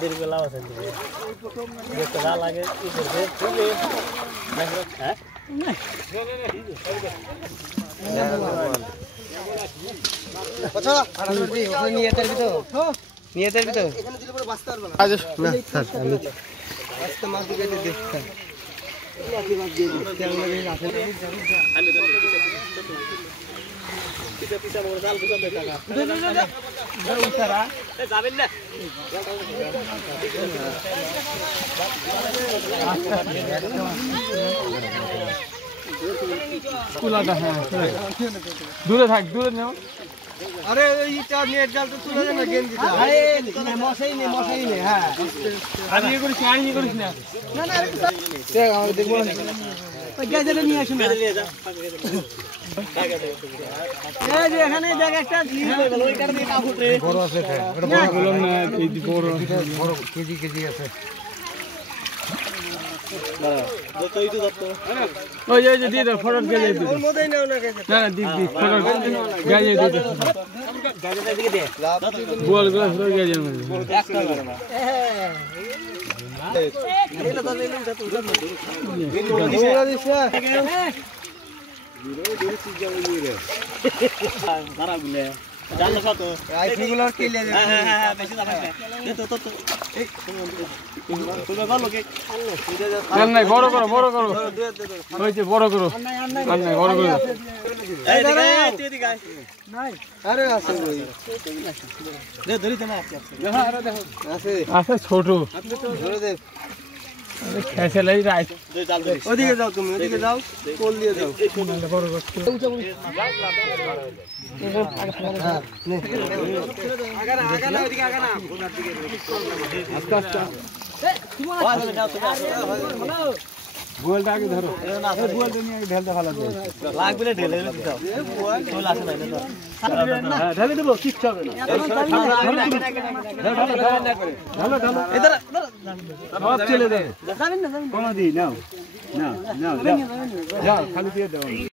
দেরি করে লাভ আছে দেখতে যা লাগে কি করবে হ্যাঁ আচ্ছা নিয়ে তার ভিতর এখানে দিলে পরে বাঁচতে পারবে না আজ না স্যার আমি আজকে মাছ দিকে দেখতে লাঠি মাছ দিয়ে দিই কেমন লাগে আছে আমি পিছে পিছে মোর জাল বুঝা দে টাকা দে উতারা এ যাবেন না কুলাটা হ্যাঁ দূরে থাক দূরে নাও আরে এই চার নেট জাল তো তুলে দে না গেঞ্জি দা আরে মশাই নে হ্যাঁ আমি ইয়ে করিস না না না আরে দেখ আমি দেখব ওই গেজেটা নিয়ে আসুন নিয়ে যা এই যে এখানে দেখ একটা ওই কাটা দিয়ে কাপড় রে বড় আছে এটা বড় বললাম না এই বড় কেজি আছে যতই তো দত্ত ওই যে দিয়ে দাও ফটোর গেলে দিই ওর মধ্যেই নাও না গেছে না না দিক ফটোর গেলে দিয়ে দাও গাড়িটা দিকে দে বল গ্লাস রয়ে গেছে আমাদের একটা করে না এটা তো নিলাম যত দৌড়া দিছে মারা গুলে জানো কত রাইফেলগুলোর কিলে দে হ্যাঁ বেশি দাম আছে তো তুমি ভালো কে নাই বড় করো ওই যে বড় করো নাই বড় করো এই দিকে তুই দিকে নাই আরে আছে কই দে ধরি তোমা আপনি দেখো আরে দেখো আছে আছে ছোট ধরে দে খেসে লাই রাইট দে জাল ধরি ওদিকে যাও তুমি ওদিকে যাও কোল দিয়ে যাও বড় করছো হ্যাঁ নে আগা না ওদিকে আগা না আস্তে আস্তে ওই নাও তুমি বলটা আগে ধরো এই বলটা নিয়ে ঢেলতে ভালো লাগে লাগবে ঢেলে দিতে চল আসে না হ্যাঁ ঢেলে দেবো কিচ্ছু হবে না ঢালো এদার সব চলে দেবে যাবেন না কোনো দিই নাও নাও যাও খালি দিয়ে দাও